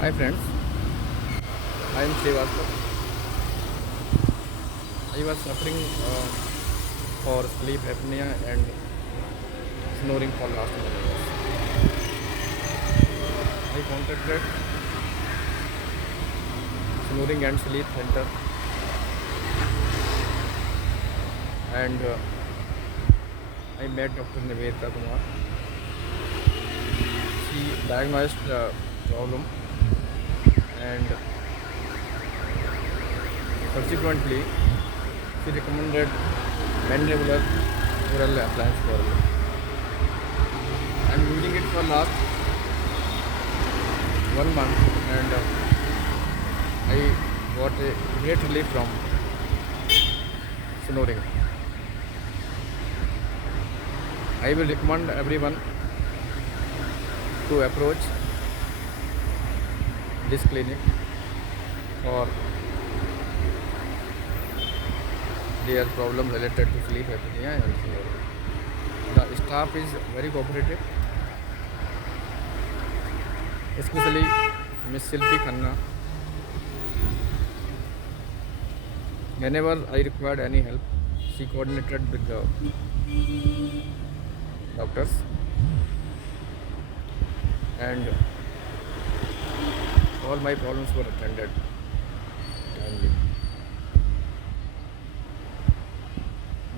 Hi friends, I am Srivastav. I was suffering for sleep apnea and snoring for last 1 years. I contacted Snoring and Sleep Center and I met Dr. Nivedita Kumar. She diagnosed the problem and subsequently she recommended mandibular oral appliance for me. I am using it for last 1 month and I got a great relief from snoring. I will recommend everyone to approach this clinic for their problem related to sleep apnea and snoring. The staff is very cooperative, especially Miss Silpi Khanna. Whenever I required any help, she coordinated with the doctors and all my problems were attended timely.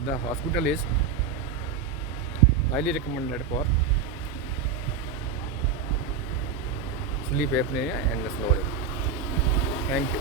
The hospital is highly recommended for sleep apnea and snoring. Thank you.